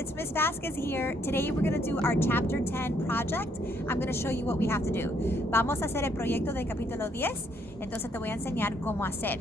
it's Miss Vasquez here. Today we're going to do our Chapter 10 project. I'm going to show you what we have to do. Vamos a hacer el proyecto del capítulo 10, entonces te voy a enseñar cómo hacer.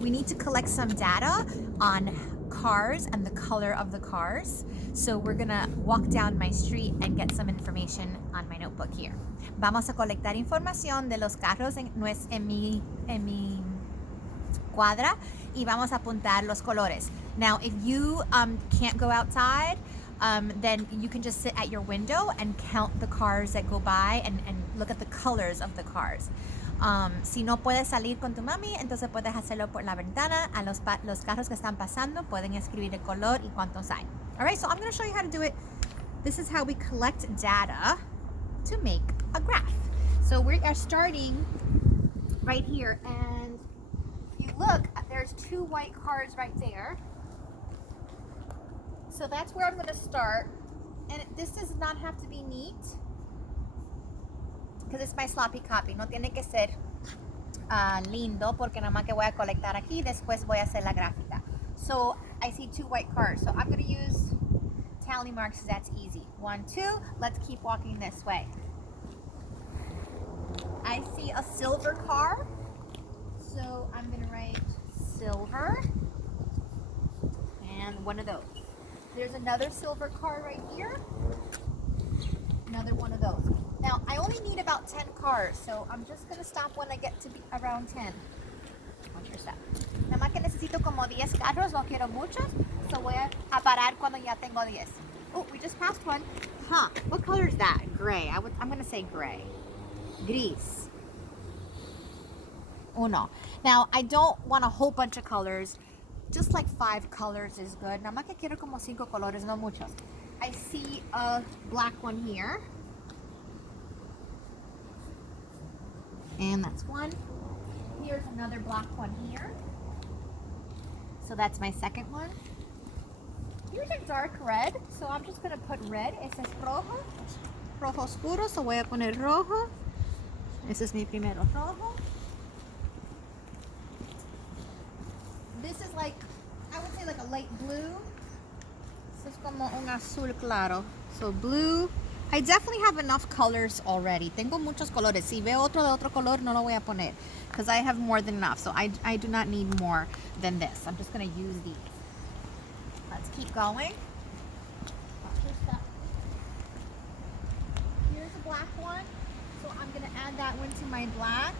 We need to collect some data on cars and the color of the cars. So we're going to walk down my street and get some information on my notebook here. Vamos a colectar información de los carros en mi cuadra y vamos a apuntar los colores. Now, if you can't go outside, then you can just sit at your window and count the cars that go by and look at the colors of the cars. Si no puedes salir con tu mami, entonces puedes hacerlo por la ventana. A los carros que están pasando pueden escribir el color y cuántos hay. All right, so I'm going to show you how to do it. This is how we collect data to make a graph. So we are starting right here, and if you look, there's two white cars right there. So that's where I'm going to start. And this does not have to be neat because it's my sloppy copy. No tiene que ser lindo porque nada más que voy a colectar aquí. Después voy a hacer la gráfica. So I see two white cars. So I'm going to use tally marks because that's easy. 1, 2. Let's keep walking this way. I see a silver car. So I'm going to write silver and one of those. There's another silver car right here. Another one of those. Now, I only need about 10 cars, so I'm just going to stop when I get to be around 10. Watch your step. Nada más que necesito como 10 carros, no quiero muchos, so voy a parar cuando ya tengo 10. Oh, we just passed one. Huh, what color is that? Gray. I'm going to say gray. Gris. Uno. Now, I don't want a whole bunch of colors. Just like 5 colors is good. Nada más que quiero como 5 colores, no muchos. I see a black one here. And that's one. Here's another black one here. So that's my second one. Here's a dark red. So I'm just going to put red. Ese es rojo. Rojo oscuro. So voy a poner rojo. Ese es mi primero rojo. This is like, I would say like a light blue. This is como un azul claro. So blue. I definitely have enough colors already. Tengo muchos colores. Si veo otro de otro color, no lo voy a poner. Because I have more than enough. So I do not need more than this. I'm just going to use these. Let's keep going. Here's a black one. So I'm going to add that one to my black.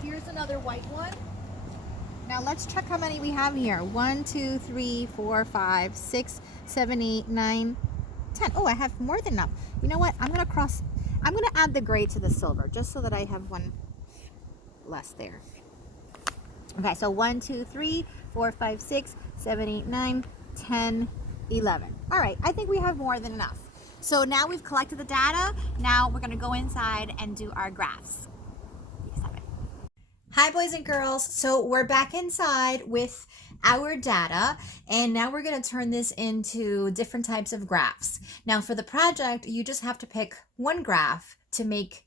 Here's another white one. Now let's check how many we have here. 1, 2, 3, 4, 5, 6, 7, 8, 9, 10. Oh, I have more than enough. You know what? I'm going to add the gray to the silver just so that I have one less there. Okay, so 1, 2, 3, 4, 5, 6, 7, 8, 9, 10, 11. All right, I think we have more than enough. So now we've collected the data. Now we're going to go inside and do our graphs. Hi boys and girls, so we're back inside with our data, and now we're going to turn this into different types of graphs. Now for the project, you just have to pick one graph to make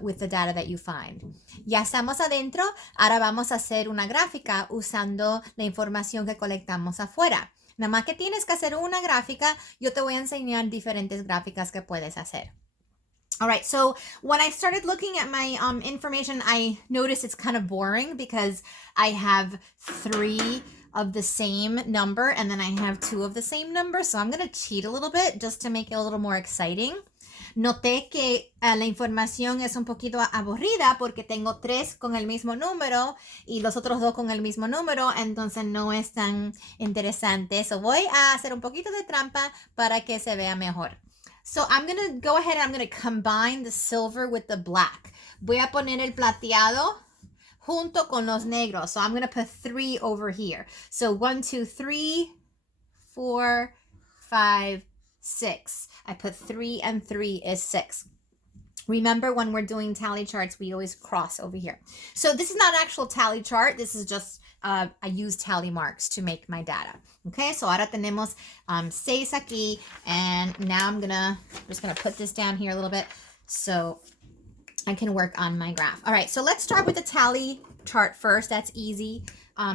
with the data that you find. Ya estamos adentro, ahora vamos a hacer una gráfica usando la información que colectamos afuera. Nada más que tienes que hacer una gráfica, yo te voy a enseñar diferentes gráficas que puedes hacer. All right, so when I started looking at my information, I noticed it's kind of boring because I have 3 of the same number and then I have 2 of the same number. So I'm going to cheat a little bit just to make it a little more exciting. Noté que la información es un poquito aburrida porque tengo 3 con el mismo número y los otros 2 con el mismo número, entonces no es tan interesante. So voy a hacer un poquito de trampa para que se vea mejor. So I'm going to go ahead and I'm going to combine the silver with the black. Voy a poner el plateado junto con los negros. So I'm going to put 3 over here. So 1, 2, 3, 4, 5, 6. I put 3 and 3 is 6. Remember when we're doing tally charts, we always cross over here. So this is not an actual tally chart. This is just, I use tally marks to make my data. Okay, so ahora tenemos 6 aquí. And now I'm just gonna put this down here a little bit. So I can work on my graph. All right, so let's start with the tally chart first. That's easy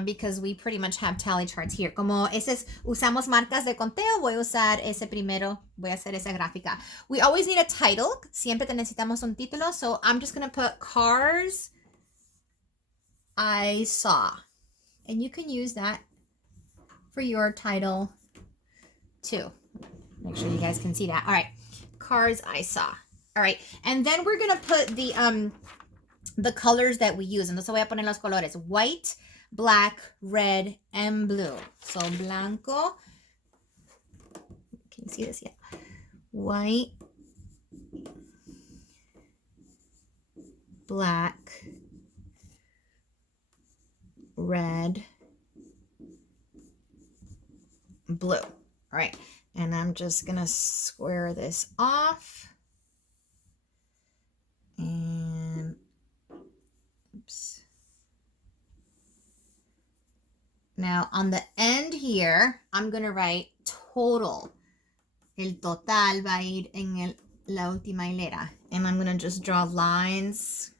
because we pretty much have tally charts here. Como usamos marcas de conteo, voy a usar ese primero, voy a hacer esa gráfica. We always need a title. Siempre necesitamos un título. So I'm just going to put cars I saw. And you can use that for your title too. Make sure you guys can see that. All right, cars I saw. All right, and then we're gonna put the colors that we use. Entonces voy a poner los colores: white, black, red, and blue. So blanco. Can you see this? Yeah. White, black, red, blue. All right, and I'm just gonna square this off. And oops. Now on the end here, I'm going to write total. El total va a ir en la última hilera. And I'm going to just draw lines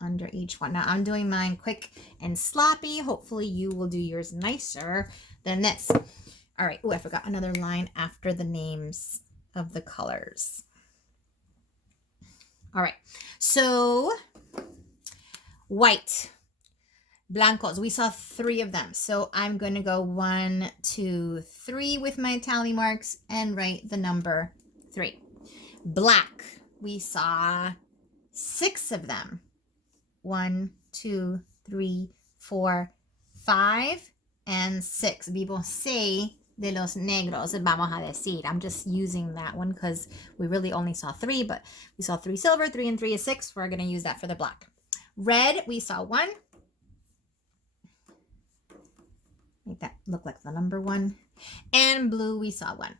under each one. Now I'm doing mine quick and sloppy. Hopefully you will do yours nicer than this. All right. Oh, I forgot another line after the names of the colors. All right, so white, blancos, we saw 3 of them. So I'm going to go 1, 2, 3 with my tally marks and write the number 3. Black, we saw 6 of them. 1, 2, 3, 4, 5, and 6. Vimos 6 de los negros, vamos a decir. I'm just using that one because we really only saw 3, but we saw 3 silver, 3 and 3 is 6. We're going to use that for the black. Red, we saw 1. Make that look like the number 1. And blue, we saw 1.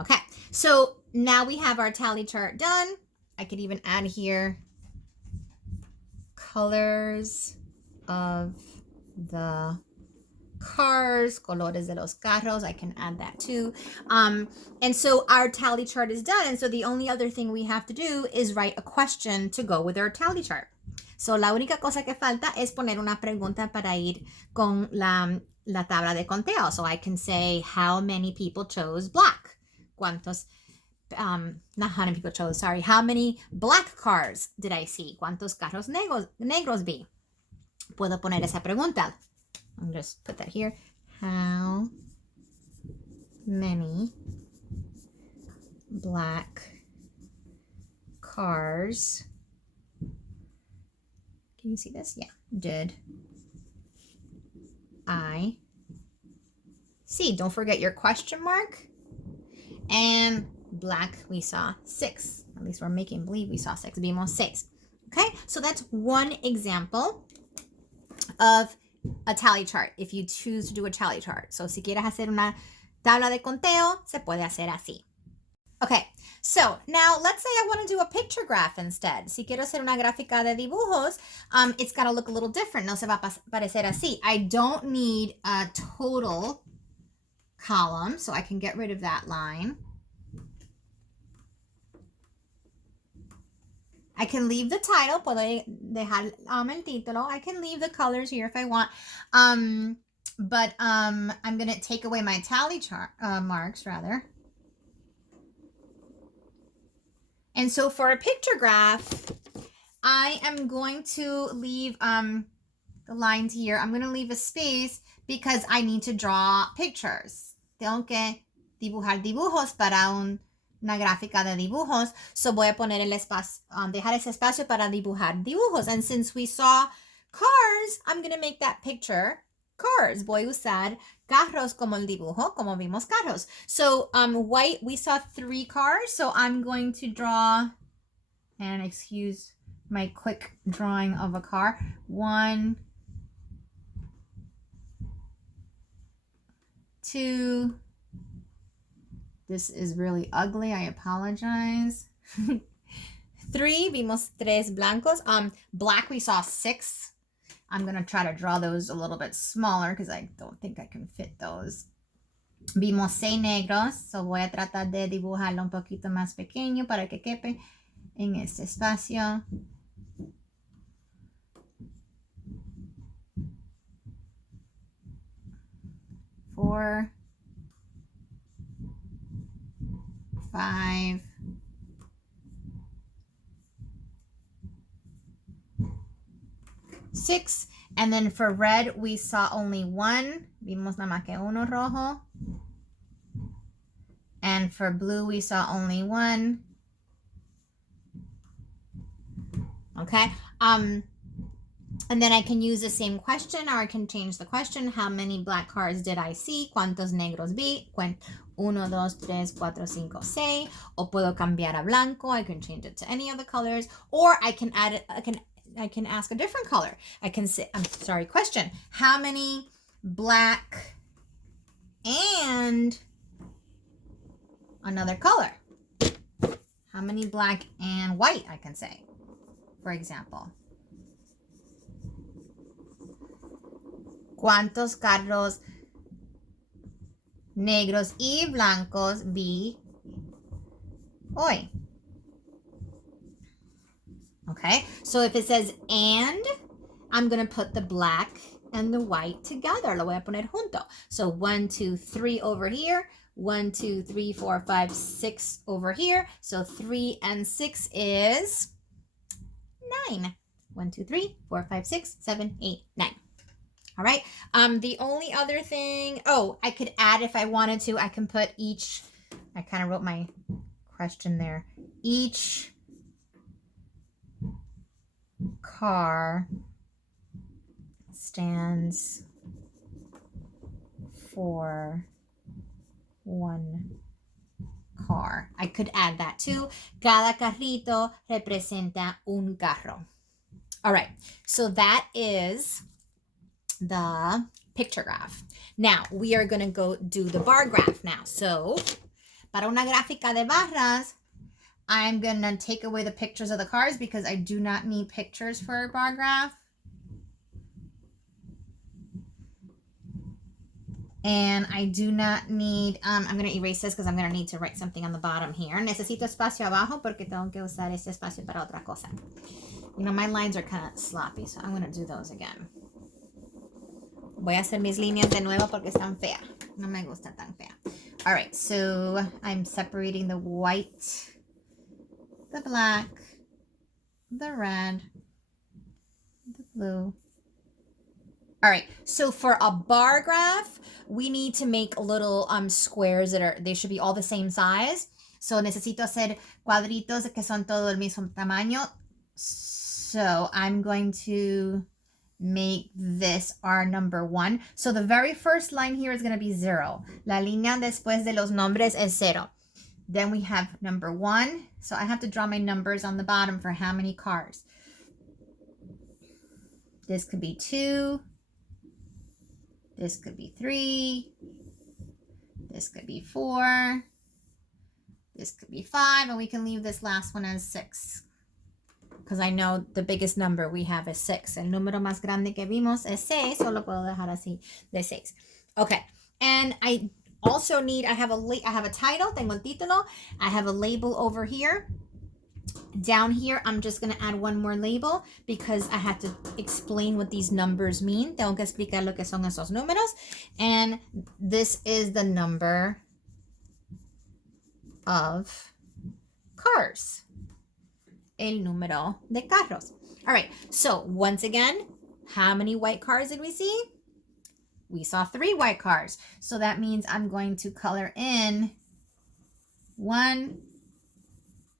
Okay, so now we have our tally chart done. I could even add here colors of the cars, colores de los carros. I can add that too. And so our tally chart is done. And so the only other thing we have to do is write a question to go with our tally chart. So la única cosa que falta es poner una pregunta para ir con la tabla de conteo. So I can say, how many people chose black? ¿Cuántos? Not how many people chose, sorry. How many black cars did I see? ¿Cuántos carros negros vi? Puedo poner esa pregunta. I'll just put that here. How many black cars, can you see this? Yeah, did I see? Don't forget your question mark. And black, we saw 6. At least we're making believe we saw 6. Vimos 6. Okay, so that's one example of a tally chart if you choose to do a tally chart. So si quieres hacer una tabla de conteo, se puede hacer así. Okay, so now let's say I want to do a picture graph instead. Si quiero hacer una gráfica de dibujos, it's got to look a little different. No se va a parecer así. I don't need a total column, so I can get rid of that line. I can leave the title, puedo dejar el título. I can leave the colors here if I want. But I'm going to take away my tally chart marks rather. And so for a picture graph, I am going to leave the lines here. I'm going to leave a space because I need to draw pictures. Tengo que dibujar dibujos para una gráfica de dibujos. So voy a poner el espacio, dejar ese espacio para dibujar dibujos. And since we saw cars, I'm going to make that picture cars. Voy a usar carros como el dibujo, como vimos carros. So white, we saw 3 cars. So I'm going to draw, and excuse my quick drawing of a car. 1, 2. This is really ugly. I apologize. 3. Vimos 3 blancos. Black, we saw 6. I'm going to try to draw those a little bit smaller because I don't think I can fit those. Vimos 6 negros, so voy a tratar de dibujarlo un poquito más pequeño para que quepe en este espacio. 4, 5, 6. And then for red, we saw only 1. Vimos nada más que uno rojo. And for blue, we saw only 1. Okay. And then I can use the same question, or I can change the question. How many black cars did I see? ¿Cuántos negros vi? 1, 2, 3, 4, 5, 6. O puedo cambiar a blanco. I can change it to any of the colors. Or I can add it, I can ask a different color. I can say, question. How many black and another color? How many black and white, I can say, for example. ¿Cuántos carros negros y blancos vi hoy? Okay, so if it says and, I'm going to put the black and the white together. Lo voy a poner junto. So 1, 2, 3 over here. 1, 2, 3, 4, 5, 6 over here. So 3 and 6 is 9. 1, 2, 3, 4, 5, 6, 7, 8, 9. All right. The only other thing, I could add if I wanted to, I can put each, I kind of wrote my question there. Each car stands for 1 car. I could add that too. Cada carrito representa un carro. All right. So that is the picture graph. Now we are going to go do the bar graph now. So para una gráfica de barras, I'm going to take away the pictures of the cars because I do not need pictures for a bar graph. And I do not need, I'm going to erase this because I'm going to need to write something on the bottom here. Necesito espacio abajo porque tengo que usar ese espacio para otra cosa. You know, my lines are kind of sloppy, so I'm going to do those again. Voy a hacer mis líneas de nuevo porque están feas. No me gusta tan fea. All right, so I'm separating the white, the black, the red, the blue. All right, so for a bar graph, we need to make little squares they should be all the same size. So necesito hacer cuadritos que son todo el mismo tamaño. So I'm going to make this our number 1. So the very first line here is going to be 0. La línea después de los nombres es 0. Then we have number 1. So I have to draw my numbers on the bottom for how many cars. This could be 2. This could be 3. This could be 4. This could be 5. And we can leave this last one as 6. Because I know the biggest number we have is 6. El número más grande que vimos es 6. Solo puedo dejar así de 6. Okay. And I also need, I have a title. Tengo el título. I have a label over here. Down here, I'm just going to add one more label because I have to explain what these numbers mean. Tengo que explicar lo que son esos números. And this is the number of cars. El número de carros. All right. So once again, how many white cars did we see? We saw 3 white cars. So that means I'm going to color in 1,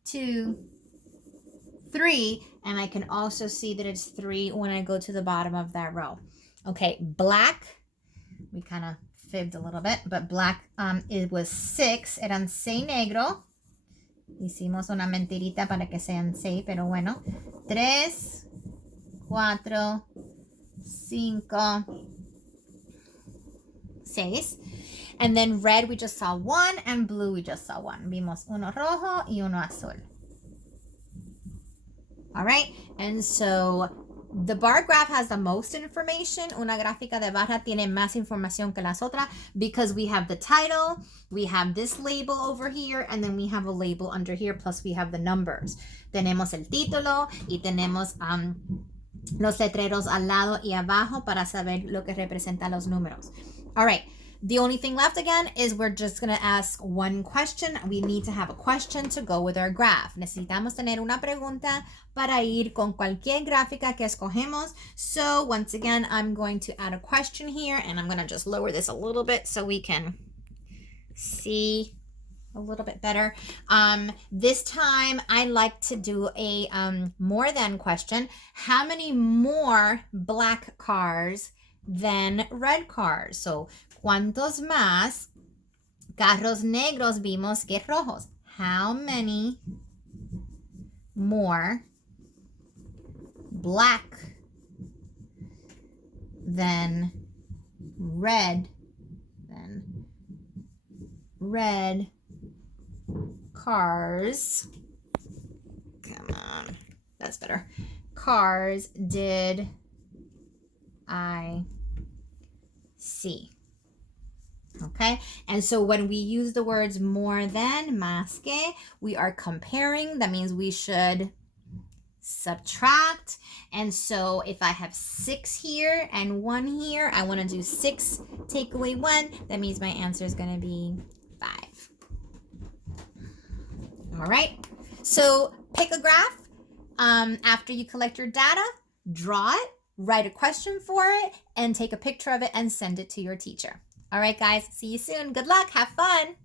2, 3, and I can also see that it's 3 when I go to the bottom of that row. Okay, black, we kind of fibbed a little bit, but black, it was 6, eran 6 negro. Hicimos una mentirita para que sean 6, pero bueno. 3, 4, 5, 6. And then red, we just saw 1, and blue, we just saw 1. Vimos uno rojo y uno azul. All right, and so The bar graph has the most information. Una gráfica de barra tiene más información que las otras because we have the title, we have this label over here, and then we have a label under here, plus we have the numbers. Tenemos el título y tenemos los letreros al lado y abajo para saber lo que representan los números. All right. The only thing left again is we're just going to ask one question. We need to have a question to go with our graph. Necesitamos tener una pregunta para ir con cualquier gráfica que escogemos. So once again, I'm going to add a question here, and I'm going to just lower this a little bit so we can see a little bit better. This time I like to do a more than question. How many more black cars than red cars? So, ¿cuántos más carros negros vimos que rojos? How many more black than red cars? Come on, that's better. Cars did I see? Okay, and so when we use the words more than, más que, we are comparing. That means we should subtract. And so if I have 6 here and 1 here, I want to do 6 take away 1. That means my answer is going to be 5. All right, so pick a graph. After you collect your data, draw it, write a question for it, and take a picture of it and send it to your teacher. All right, guys, see you soon. Good luck. Have fun.